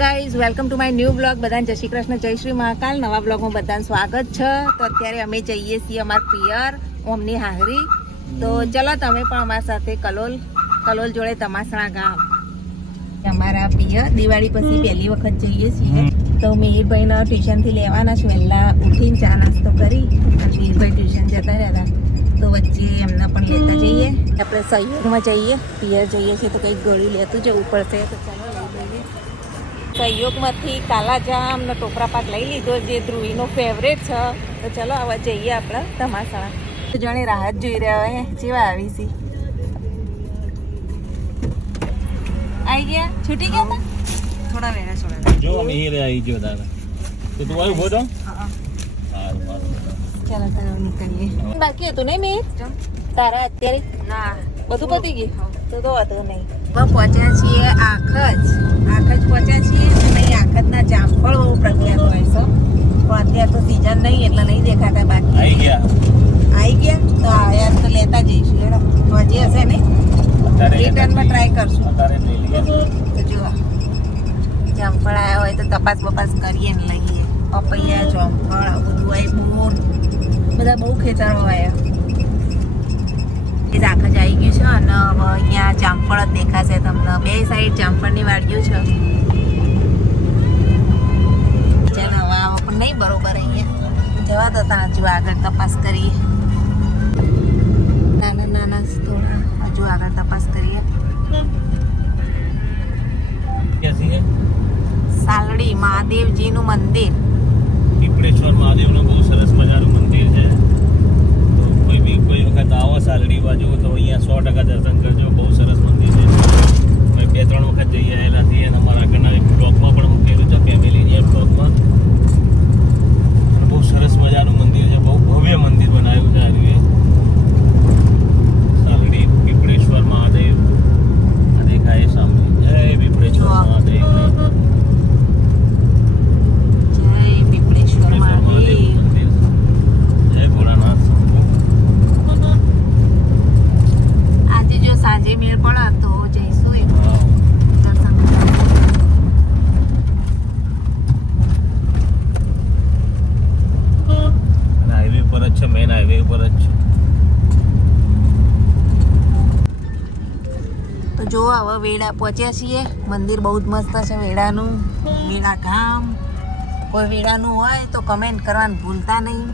Guys welcome to my new blog. બધાને જય શ્રી કૃષ્ણ, જય શ્રી મહાકાલ. નવા બ્લોગમાં બધાને સ્વાગત છે. તો અત્યારે અમે જઈએ છીએ અમારા પિયર ઓમની હાહરી. તો ચલો તમે પણ અમારા સાથે કલોલ જોડે તમાસણા ગામ અમારા પિયર દિવાળી પછી પહેલી વખત જઈએ છીએ. તો મિહિરભાઈને ટ્યુશનથી લેવાના છે. વહેલા ઉઠીને ચા નાસ્તો કરી મિહિરભાઈ ટ્યુશન જતા રહ્યા તો વચ્ચે એમને પણ લેતા જઈએ. આપણે સહયોગમાં જઈએ, પિયર જઈએ છીએ તો કંઈક ગોળી લેતું જવું પડશે. તો ચાલો લઈ લઈએ. સહયોગમાંથી કાલાજામ ને ટોપરા પાક લઈ લીધો, જે ધ્રુવીનો ફેવરેટ છે. તો ચલો હવે જઈએ આપણે તમાસણા. જણે રાહત જોઈ રહ્યા હોય જેવા આવી છે. આવી ગયા, છૂટી ગયા હતા થોડા વેરા છોડા જો અમે હીરે આવી ગયો દાદા. તો તું આવ્યો બોલો. ચાલો તારા નીકળીએ. બાકી હતું નહીં મેં તારા અત્યારે ના બધું પતી ગયું તો હતું નહીં. પહોંચ્યા છીએ આખજ પહોંચ્યા છીએ. નહીં આખજના જામફળ બહુ પ્રખ્યાત હોય છે, પણ અત્યારે તો સીઝન નહીં એટલે નહીં દેખાતા. બાકી આવી ગયા તો યાર તો લેતા જઈશું. એનો હજી હશે ને રિટર્નમાં ટ્રાય કરશું. તો જો જામફળ આવ્યા હોય તો તપાસ કરીએ ને લઈએ. પપૈયા જામફળ બધું હોય, બોર બધા બહુ ખેતરો આવ્યા. આખજ આવી ગયું છે અને અહીંયા જામફળ જ દેખાશે તમને. બે સાઈડ જામફળની વાડીઓ છે. ચાલો હવે આવો પણ નહીં બરોબર. અહીંયા જવા દો ત્યાં હજુ આગળ તપાસ કરીએ. નાના થોડા હજુ આગળ તપાસ કરીએ. સાલડી મહાદેવજીનું મંદિર. પીપળેશ્વર મહાદેવનું બહુ સરસ મજાનું મંદિર છે. કોઈ વખત આવો સાલડી બાજુ તો અહીંયા 100% દર્શન કરજો. બહુ સરસ મંદિર છે. અમે 2-3 વખત જઈ આવેલા છીએ અને અમારા આગળના એક બ્લોગમાં પણ મૂકેલું છે, ફેમિલી બ્લોગમાં. બહુ સરસ મજાનું મંદિર છે. બહુ ભવ્ય મંદિર બનાવ્યું છે આ સાલડી પીપળેશ્વર મહાદેવ દેખાય સામે. જય પીપળેશ્વર મહાદેવ. સાંજે મેળ પડે તો જઈશું એ દર્શન. હાઈવે પર જ છે, મેન હાઈવે પર જ છે. તો જો હવે વેડા પહોંચ્યા છીએ. મંદિર બહુ જ મસ્ત છે વેડાનું. વેડા ગામ કોઈ વેડાનું હોય તો કમેન્ટ કરવાનું ભૂલતા નહીં.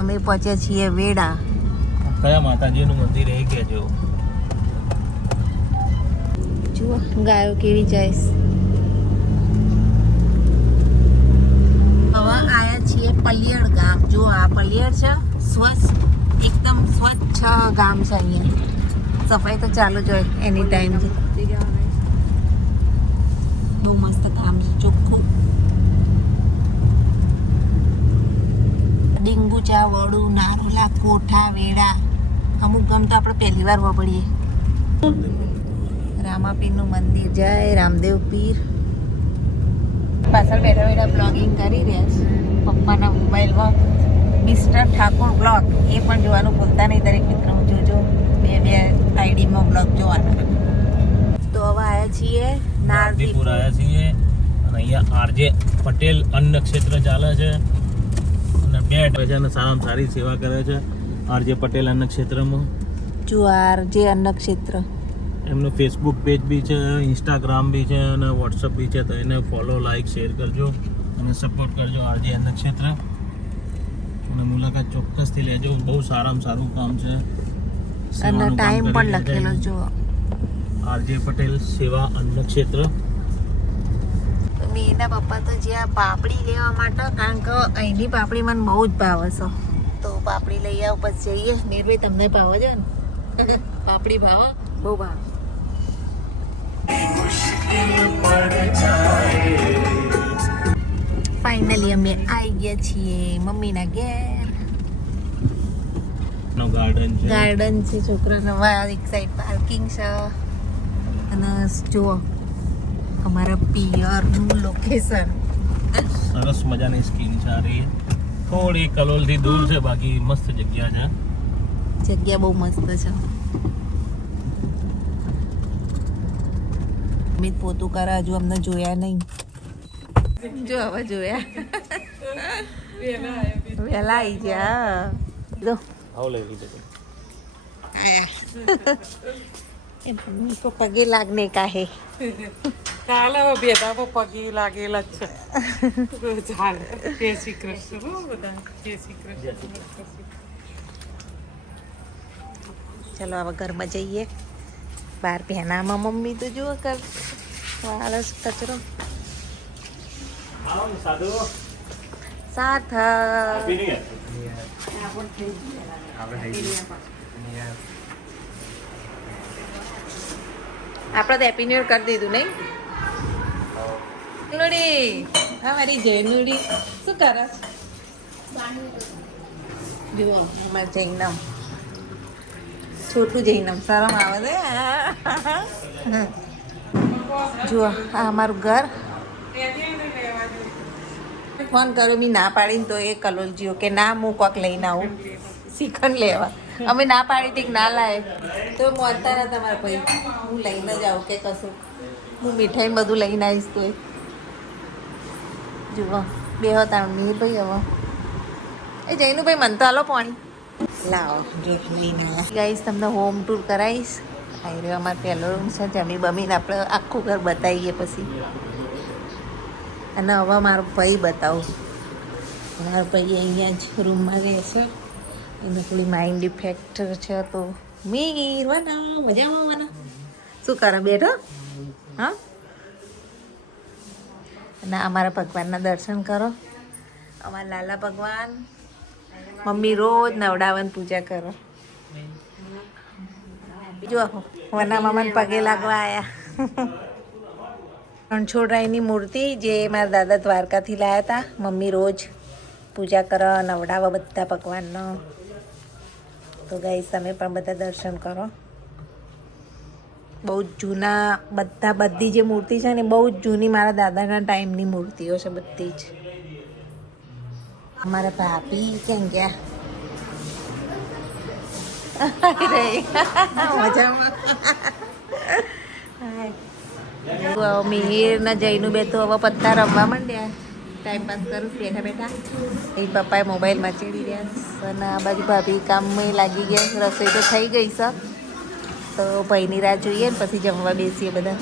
અમે પહોંચ્યા છીએ વેડા. કયા માતાજીનું મંદિર એ કહેજો. જુઓ ગાયો કેવી જાય. હવે આયા છીએ પલિયડ ગામ. જો આ પલિયડ છે, એકદમ સ્વચ્છ ગામ છે. અહીંયા સફાઈ તો ચાલુ જ હોય એની ટાઈમ છે. બહુ મસ્ત ગામ છે, ચોખ્ખું. ડીંગુચા, વડુ, નારોલા, કોઠા, વેડા. અમુક ગામ તો આપણે પહેલી વાર વાપરીએ. રામાપીરનું મંદિર. જય રામદેવ પીર. પાછળ બેઠા બ્લોગિંગ કરી રહ્યા છે પપ્પાના મોબાઈલમાં. મિસ્ટર ઠાકોર બ્લોગ એ પણ જોવાનું ભૂલતા નહીં. દરેક મિત્રો જોજો. બે આઈડીમાં બ્લોગ જોવાના. તો હવે આવ્યા છીએ નારદીપુર. આવ્યા છીએ અને અહીંયા આરજે પટેલ અન્ન ક્ષેત્ર ચાલે છે અને 2 ડઝન સારામાં સારી સેવા કરે છે આરજે પટેલ અન્ન ક્ષેત્રમાં. જો આરજે અન્ન ક્ષેત્ર. એમનું ફેસબુક પેજ બી છે, ઇન્સ્ટાગ્રામ બી છે અને વોટ્સઅપ બી છે. તો એને ફોલો, લાઈક, શેર કરજો અને સપોર્ટ કરજો આરજે અન્ન ક્ષેત્ર. અને મુલાકાત ચોક્કસથી લેજો. બહુ સારામાં સારું કામ છે. અને ટાઈમ પણ લખેલો જો આરજે પટેલ સેવા અન્ન ક્ષેત્ર. મેના પપ્પા તો જ્યાં પાપડી લેવા માટે, કારણ કે અહીંની પાપડી મને બહુ જ ભાવે છે. તો પાપડી લઈ આવ પછી જઈએ. મેરભાઈ તમને ભાવે છે ને? પાપડી ભાવે? બહુ ભાવે. ફાઇનલી અમે આવી ગયા છીએ મમ્મીના ઘેર. ગાર્ડન છે. છોકરાને એક સાઈડ પાર્કિંગ છે. અને જુઓ અમારા પિયરનું લોકેશન. સરસ મજાની સ્કીન છે આ રહી. થોડી કલોલથી દૂર છે, બાકી મસ્ત જગ્યા છે. જગ્યા બહુ મસ્ત છે. અમિત પોતું કરે, હજુ અમને જોયા નહીં. જો હવે જોયા વહેલા આવી ગયા જો આવ લઈ લીધો આયા તો પગે લાગને કાહે ચાલે હવે બેટા પગી લાગેલા જ છે ચાલે જય શ્રી કૃષ્ણ હો બધા જય શ્રી કૃષ્ણ ચલો હવે ઘરમાં જઈએ બહાર પહેનામાં મમ્મી તો જુઓ કર વાળસ કચરો આવ સાદો સાથ આપી નહીં આપણે તો હેપી ન્યુ યર કરી દીધું નહીં નુડી હા મારી જયનુડી શું કરસ જુઓ અમારે જૈનમ છોટું જૈનમ શરમ આવે છે જુઓ આ અમારું ઘર ફોન કર્યો મેં ના પાડીને તો એ કલોલજીઓ કે ના હું કોક લઈને આવું શ્રીખંડ લેવા અમે ના પાડી હતી કે ના લાવે તો મોનતા ના તમારા ભાઈ હું લઈને જ આવું કે કશું હું મીઠાઈ બધું લઈને આવીશ તો જુઓ બે હતા નહીં ભાઈ હવે એ જઈનું ભાઈ મન તો હાલો પાણી લાવો ગાઈશ તમને હોમ ટૂર કરાવીશ આવી રહ્યો અમારો પહેલો રૂમ છે જમી બમીને આપણે આખું ઘર બતાવીએ પછી અને હવે મારો ભાઈ બતાવું મારો ભાઈ અહીંયા જ રૂમમાં રહેશે એને થોડી માઇન્ડ ઇફેક્ટ છે તો મીર વાના મજામાં વાના શું કરે બેઠો હા અને અમારા ભગવાનના દર્શન કરો અમારા લાલા ભગવાન મમ્મી રોજ નવડાવન પૂજા કરો જો વના મામાને પગે લાગવા આવ્યા રણછોડરાયની મૂર્તિ જે મારા દાદા દ્વારકાથી લાવ્યા હતા મમ્મી રોજ પૂજા કરો નવડાવો બધા ભગવાનનો તો ગાઈસ તમે પણ બધા દર્શન કરો બહુ જ જૂના બધી જે મૂર્તિ છે ને બહુ જ જૂની મારા દાદાના ટાઈમની મૂર્તિઓ છે બધી જ અમારા ભાભી કેમ ગયા મજામાં મિહિર ને જઈનું બે તો હવે પત્તા રમવા માંડ્યા ટાઈમ પાસ કરું બેઠા બેઠા એ પપ્પાએ મોબાઈલ મચેડી રહ્યા અને આ બાજુ ભાભી કામમાં લાગી ગયા રસોઈ તો થઈ ગઈ છે તો ભાઈની રાહ જોઈએ ને પછી જમવા બેસીએ બધા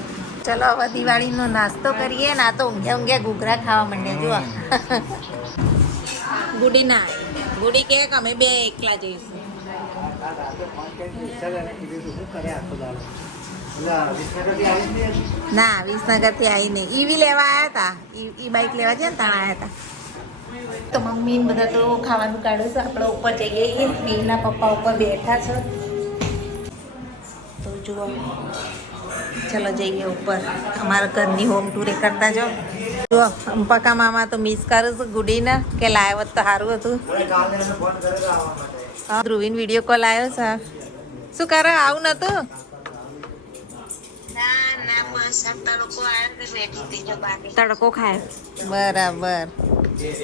ચલો હવે દિવાળીનો નાસ્તો કરીએ ને આ તો ઊંઘ્યા ઘૂઘરા ખાવા માંડ્યા જુઓ ગુડી ના ગુડી કે અમે બે એકલા જઈશું ના વિસનગરથી આવીને ઈવી લેવા આવ્યા હતા ઈ બાઈક લેવા છે ને ત્યાં આવ્યા હતા તો મમ્મી ને બધા તો ખાવાનું કાઢ્યું છે આપણે ઉપર જઈએ એના પપ્પા ઉપર બેઠા છે તો જુઓ ચલો જઈએ ઉપર અમારા ઘરની હોમ ટૂર કરતા જાઓ જુઓ અંપકા મામા તો મિસ કરું છું ગુડીને કે લાવ્યો હોત તો સારું હતું ધ્રુવીન વિડીયો કોલ આવ્યો છે શું કરે આવું નતું તડકો ખાય બરાબર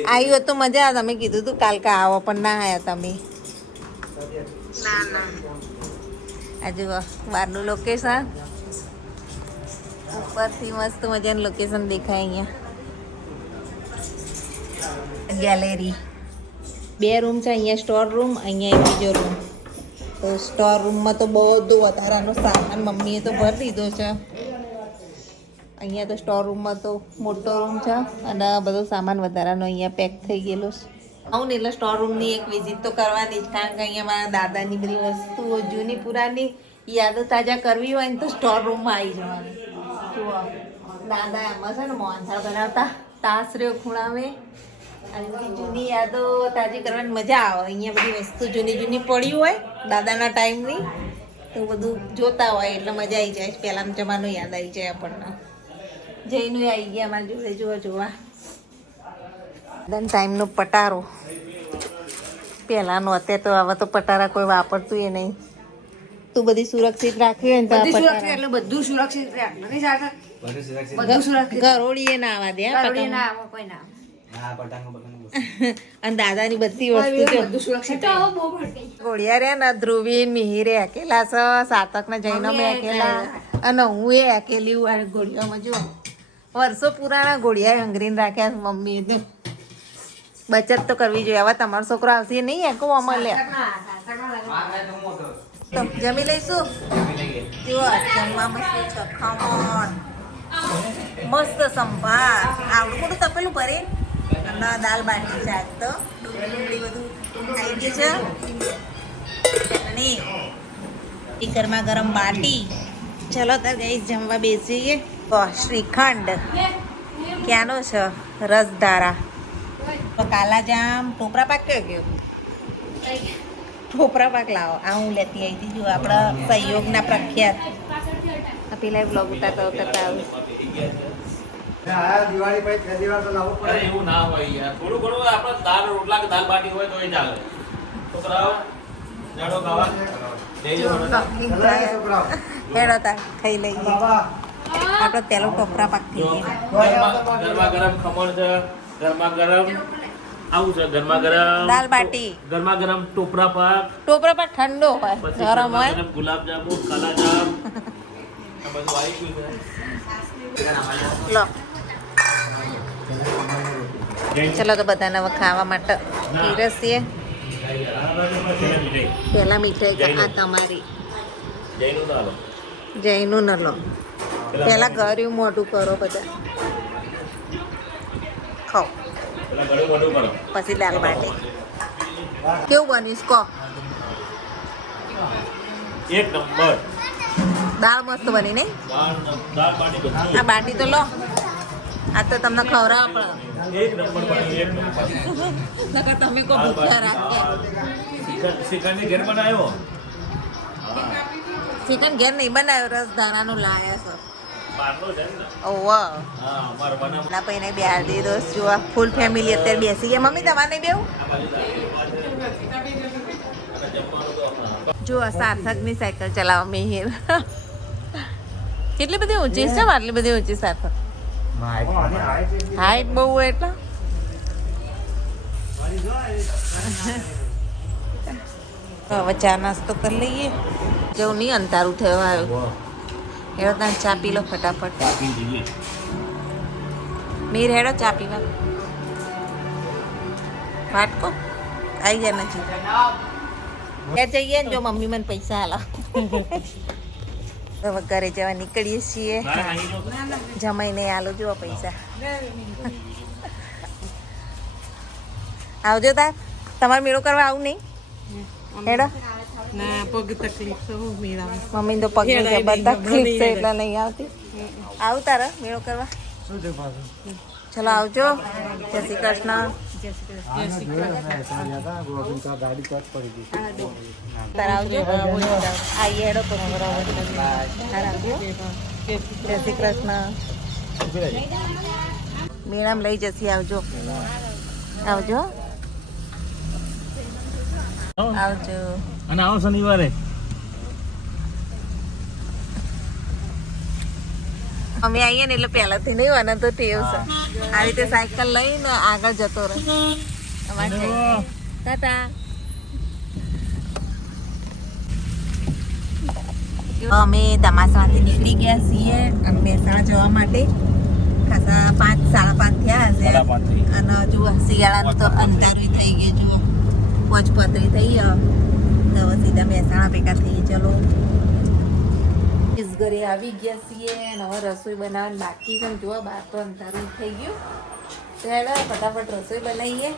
આવ્યું હતું મજા તમે કીધું તું કાલ કા આવો પણ ના આવ્યા તમે આ જુઓ બહારનું લોકેશન ઉપરથી મસ્ત મજાનું લોકેશન દેખાય અહીંયા ગેલેરી બે રૂમ છે અહીંયા સ્ટોર રૂમ અહીંયા બીજો રૂમ તો સ્ટોર રૂમમાં તો બધું વધારાનો સામાન મમ્મીએ તો ભરી દીધો છે અહીંયા તો સ્ટોર રૂમમાં તો મોટો રૂમ છે અને બધો સામાન વધારાનો અહીંયા પેક થઈ ગયેલો છે આવું ને એટલે સ્ટોર રૂમની એક વિઝિટ તો કરવાની જ કારણ કે અહીંયા મારા દાદાની બધી વસ્તુઓ જૂની પુરાની યાદો તાજા કરવી હોય ને તો સ્ટોર રૂમમાં આવી જવાનું જુઓ દાદા એમાં છે ને મોહનથાળ બનાવતા તાસરીઓ ખૂણાવે અને બધી જૂની યાદો તાજી કરવાની મજા આવે અહીંયા બધી વસ્તુ જૂની જૂની પડી હોય દાદાના ટાઈમની તો બધું જોતા હોય એટલે મજા આવી જાય પહેલાંનો જમાનો યાદ આવી જાય આપણને જઈનું આવી ગયા અમારા જોડે જોવા દાદાના ટાઈમનો પટારો પહેલાંનો અત્યારે તો હવે તો પટારા કોઈ વાપરતું એ નહીં તું બધી સુરક્ષિત રાખવી હોય ને તો એટલે બધું સુરક્ષિત ઘરોડીએ ના આવવા દે અને દાદાની બધી વસ્તુ ઘોડિયા રે ને ધ્રુવીન મિહિરે અકેલા છે સાતક ને જઈને મેં અકેલા અને હું એ અકેલી ઘોડિયામાં જો વર્ષો પુરાણા ઘોડિયા હંગરીને રાખ્યા છે મમ્મીએ તો. બચત તો કરવી જોઈએ. હવે તમારો છોકરો આવશે નહીં એકો અમલે તો જમી લઈશું. જુઓ જમવામાં શું છે, ખમણ, મસ્ત સંભાર, આવડું મોટું તપેલું ભરી અને દાલ બાટી શાક તો ડુંગળી બધું આવી ગયું છે. ચટણી, ગરમા ગરમ બાટી. ચલો તાર ગઈ જમવા બેસીએ. શ્રીખંડ ક્યાંનો છે, રસધારા, કાલાજામ, ટોપરા પાક કયો ગયો? ટોપરા પાક લાવો. આ હું લેતી આવી હતી. જો આપણા સહયોગના પ્રખ્યાત પેલા બ્લોગ ઉતારતા ઉતારતા આવું. દિવાળી પછી પહેલી વાર તો લાવવું અરે એવું ના હોય યાર, થોડું ઘણું આપણે દાળ રોટલા કે દાળ બાટી હોય તો એ ચાલે. છોકરાઓ જાડો ખાવા લઈ લો. પડે છોકરાઓ. હેડો તાર ખાઈ લઈએ. બાબા આપણે પેલો ટોપરા પાક થઈ ગયા. ગરમા ગરમ ખમણ છે, ગરમા ગરમ આવું છે, ગરમા ગરમ દાલ બાટી, ગરમા ગરમ ટોપરા પાક, ટોપરા પાક ઠંડો હોય, પછી ગરમ ગરમા હોય. ગરમ ગુલાબ જાંબુ, કાલાજામ આ બધું આવી ગયું છે. લો ચલો તો બધાને હવે ખાવા માટે પીરસીએ. પહેલા મીઠાઈ કે આ તમારી જયનું ના લો. જયનું ન લો. પહેલા ગળ્યું મોઢું કરો બધા. ખાઓ પેલા ગળું મોઢું કરો. પછી દાલ બાટી. કેવું બનીશ કહો? એક નંબર દાળ મસ્ત બની નહીં? દાળ બાટી બધું આ બાટી તો લો. આ તો તમને ખવડાવવા પડે. એક નંબર બન્યું, એક નંબર. નકર તમે કોઈ ભૂખ્યા રાખ્યા. શ્રીખંડની ઘેર બનાવ્યો. ચિકન ઘેર નહીં બનાવ્યો, રસધારાનું લાયા છો. બહારનો છે ને. ઓહો હા, અમારે બનાવ. ના ભાઈને બિહાર દે દોસ્ત. જો ફૂલ ફેમિલી અત્યારે બેસી ગયા. મમ્મી તમારે નહીં બેવું? જો સાર્થકની સાયકલ ચલાવવા મિહિર. કેટલી બધી ઊંચી છે? આટલી બધી ઊંચી સાર્થક? હાઈટ બહુ હોય એટલે હવે ચા નાસ્તો કરી લઈએ. જેવું નહીં અંધારું થયું આવ્યું. હેડો ત્યાં ચા પી લો ફટાફટ. કાપી દઈએ. મીર હેડો ચા પીવા. વાટકો આવી જાય નજીક. ઘેર જઈએ ને જો મમ્મી મને પૈસા હાલા. હવે ઘરે જવા નીકળીએ છીએ. જમાઈ નહીં હાલો જુઓ પૈસા. આવજો તાર. તમારે મેળો કરવા આવું નહીં? હેડો. ના પગ તકલીફ તો હું મેળામાં. મમ્મી તો પગની જબર તકલીફ છે એટલે નહીં આવતી. આવું તારે મેળો કરવા? શું છે પાછું? ચલો આવજો. જય શ્રી કૃષ્ણ. ગાડી ચોટ પડી ગઈ. તારે આવજો. આવીએ હેડો તો તારે આવજો. જય શ્રી કૃષ્ણ. મેળામાં લઈ જશે. આવજો આવજો આવજો. અને આવો શનિવારે. અમે આવીએ ને એટલે પહેલાથી નહીં હોય ને તો ટેવ છે. આ રીતે સાયકલ લઈને આગળ જતો રહે. અમારે જઈએ. ટાટા. અમે તમાસાથી નીકળી ગયા છીએ મહેસાણા જવા માટે. ખાસા 5 સાડા 5 થયા હશે. અને જુઓ શિયાળાનું તો અંધારું થઈ ગયું. જુઓ પોચપતરી થઈ ગયો. તો સીધા મહેસાણા ભેગા થઈએ. ચલો ઘરે આવી ગયા છીએ અને હવે રસોઈ બનાવવાની બાકી છે. જુઓ બહાર તો અંધારું થઈ ગયું. ચાલો ફટાફટ રસોઈ બનાવીએ.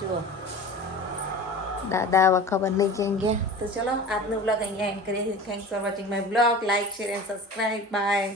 જુઓ દાદા હવે ખબર નહીં જઈએ. તો ચલો આજનો બ્લોગ અહીંયા એન્ડ કરીએ. Thanks for watching my blog. Like share and subscribe. By.